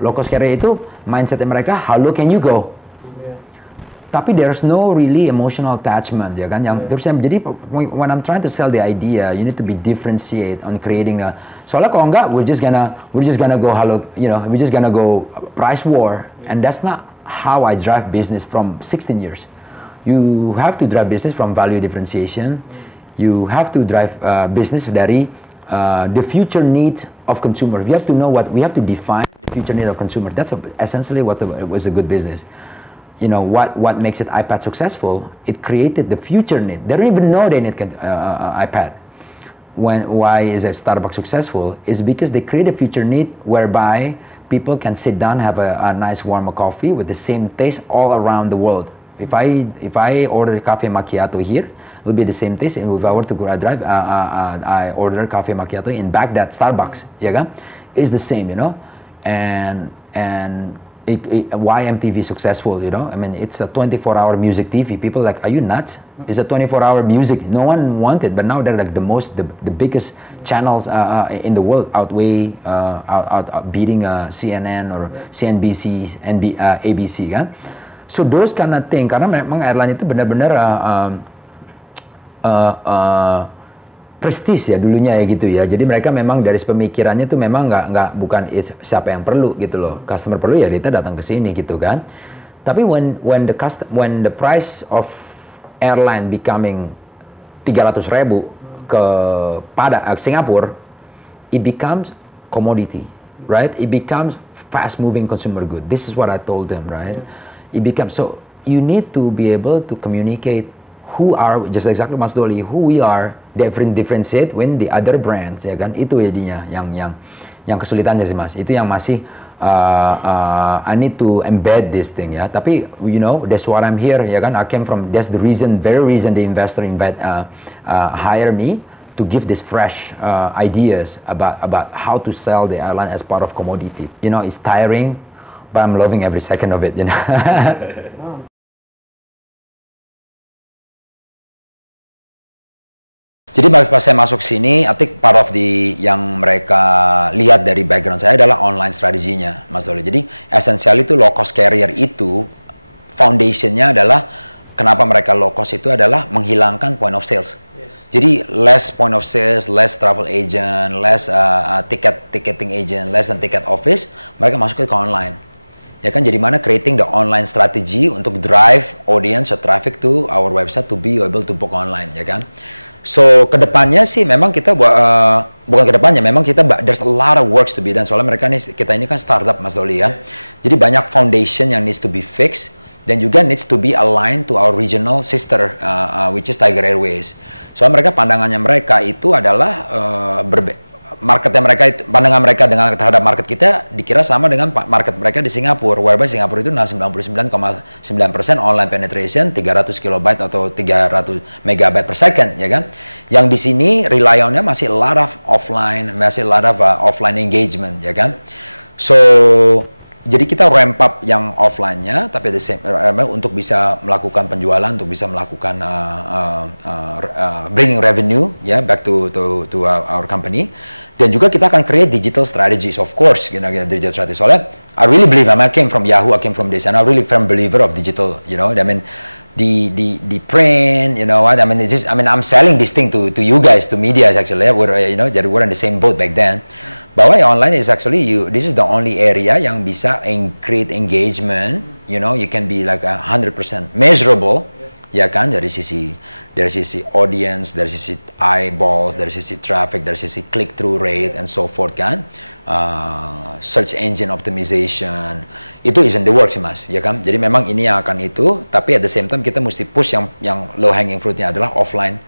Low cost carrier itu mindset mereka, how low can you go? Tapi there's no really emotional attachment, ya kan? Yang terus jadi when I'm trying to sell the idea, you need to be differentiate on creating a. Soalnya kalau enggak, we're just gonna go we're just gonna go price war, and that's not how I drive business from 16 years. You have to drive business from value differentiation. You have to drive business dari the future needs of consumer. We have to know we have to define the future need of consumer. That's essentially what was a good business. You know, what makes it iPad successful? It created the future need. They don't even know they need iPad. Why is a Starbucks successful? Is because they create a future need whereby people can sit down, have a nice warm coffee with the same taste all around the world. If I order a cafe macchiato here, it will be the same taste. And if I were to drive, I order cafe macchiato in Baghdad, Starbucks, ya kan? It's the same, you know. And why MTV successful, you know? I mean, it's a 24-hour music TV. People are like, are you nuts? It's a 24-hour music. No one wanted, but now they're like the biggest channels in the world, beating CNN or CNBC, ABC, kan? So those kind of thing, karena memang airline itu benar-benar prestis ya dulunya ya gitu ya. Jadi mereka memang dari pemikirannya tuh memang bukan siapa yang perlu gitu loh. Customer perlu ya kita datang ke sini gitu kan. Tapi when the price of airline becoming 300.000 ke Singapura, it becomes commodity, right? It becomes fast moving consumer good. This is what I told them, right? It becomes so you need to be able to communicate who are, just exactly Mas Doli, who we are, differentiate when the other brands, ya kan? Itu jadinya yang kesulitannya sih Mas. Itu yang masih I need to embed this thing ya. Tapi you know, that's what I'm here, ya kan? I came from, that's the reason, very reason the investor hire me to give this fresh ideas about how to sell the airline as part of commodity. You know, it's tiring, but I'm loving every second of it, you know. Jadi pas saya masuk sini, I think part of yang mereka lihat dari background saya adalah online strateginya, Mas Doli. Jadi esensial itu low cost carrier itu, foundationnya adalah kenapa mereka low cost itu adalah menghilangkan point of sales. Yes. Jadi less point of sales, less travel agent, less ticketing agent, less than ticket office, mereka masuk ke online. Ya kan, jadi mana creating the online strategy untuk drive audience or traffic to our website to be able to book online, ya kan. So kedepannya sih memang kita bukan kedepannya, memang kita there's a lot of works to be done. Soalnya kita ini kan startup Mas Doli ya. Jadi banyak foundation yang needs to be fixed dan juga needs to be aligned to our regional sister which is Tiger Airways. Soalnya mereka pandangannya mereka itu adalah marketnya mereka, pandangan mereka terhadap market kita dikira sama dengan market mereka di Singapura, whereby Singapura itu 99,9% online penetration, 300 kilobyte atau 300 megabyte per second, ya kan? Yang di sini rely on-nya masih a lot of offline engagement, ya kan? So jadi kita ramp up yang offline-nya, tapi untuk bisa melakukan penjualan, untuk bisa melakukan bringing revenue, ya, back to our company. Dan juga kita akan create digital strategies, of course, digital strategies. Soalnya, I really believe, I came from Yahoo, I came from this, and I'm really firm believer of digital, you know. I mean, the print, you know what? I mean, I'm selling this thing to you guys, to media actually. We're on the same boat back then. Bahwa online is actually this is the only area yang bisa create engagement, you know, you can be like 100% measurable, ya kan, dari sisi audience, dari sisi eyeballs, dari sisi traffic, dari sisi click through rate and so forth kan, search engine optimization, itu is in the works Mas, ya kan. Jadi memang ini yang akan itu, tapi at the same time kita mesti push yang low hanging fruitnya adalah offline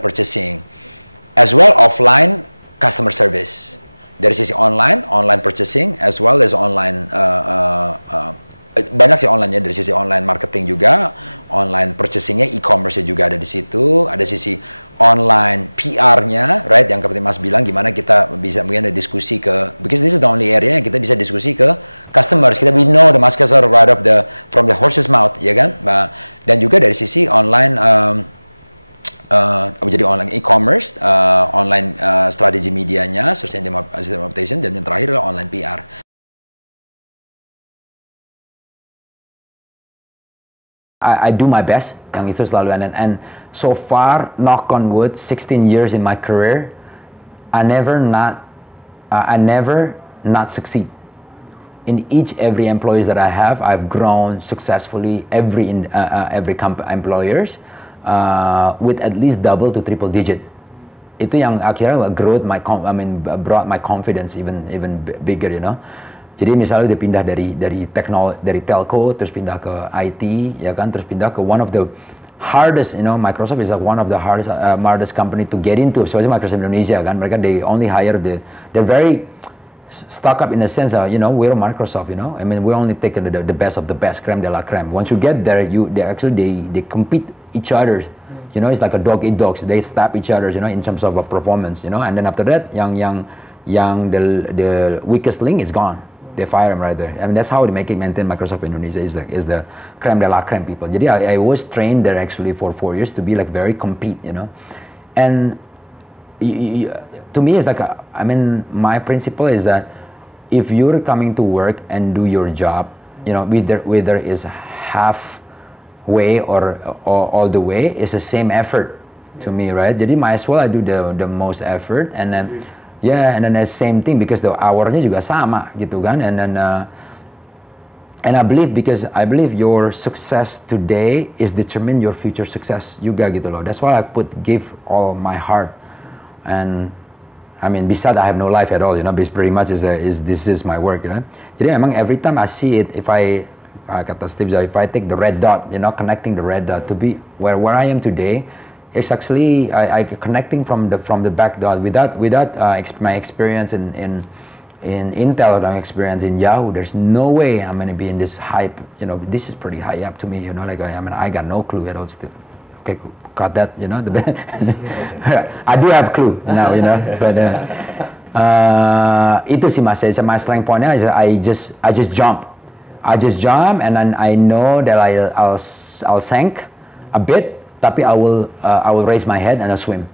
purchasing, as well offline customer service. Dari sisi online purchasing, as well as online, banyak sih online-nya, dari sisi online marketing juga, online purchasing-nya, e-commerce-nya juga ada di situ, ada sisi online PR-nya, right, yang seperti Mas bilang, gimana kita bisa mungkin ada diskusi because this is the only area yang kita bisa diskusi ke customers, we know the markets are right from the horse's mouth, ya kan, dan juga dari sisi online, jadi online e-commerce, online strategi medianya, search engine optimization, dan yang terakhir adalah online PR. I do my best, yang itu selalu, and so far, knock on wood, 16 years in my career, I never not succeed. In every employees that I have, I've grown successfully every employers with at least double to triple digit. Itu yang akhirnya brought my confidence even bigger, you know. Jadi misalnya dia pindah dari telco, terus pindah ke IT, ya kan, terus pindah ke one of the hardest, you know, Microsoft is like one of the hardest company to get into, especially Microsoft Indonesia kan. Mereka they only hire they're very stuck up in a sense, you know, we're Microsoft, you know. I mean, we only take the best of the best, creme de la creme. Once you get there, they compete each other. You know, it's like a dog eat dogs. They stab each other, you know, in terms of a performance, you know. And then after that, the weakest link is gone. They fire him right there. I mean, that's how they maintain Microsoft Indonesia is the creme de la creme people. Jadi I was trained there actually for 4 years to be like very compete, you know. And to me, it's like my principle is that if you're coming to work and do your job, you know, whether it's halfway or all the way, it's the same effort to me, right? Jadi might as well I do the most effort, and then and then the same thing because the hournya juga sama gitu kan, and then and I believe your success today is determine your future success juga gitu loh. That's why I give all my heart, and I mean besides I have no life at all, you know, but pretty much this is my work, you know. Jadi emang every time I see it, if I kata Steve, if I take the red dot, you know, connecting the red dot to be where I am today, it's actually I connecting from the back dot without my experience in Intel or my experience in Yahoo. There's no way I'm gonna be in this hype. You know, this is pretty high up to me. You know, like I got no clue at all still. Okay, got that. You know, I do have clue now. You know, but itu sih mas. My strength point is I just jump, and then I know that I'll sink a bit. Tapi I will raise my head and I'll swim.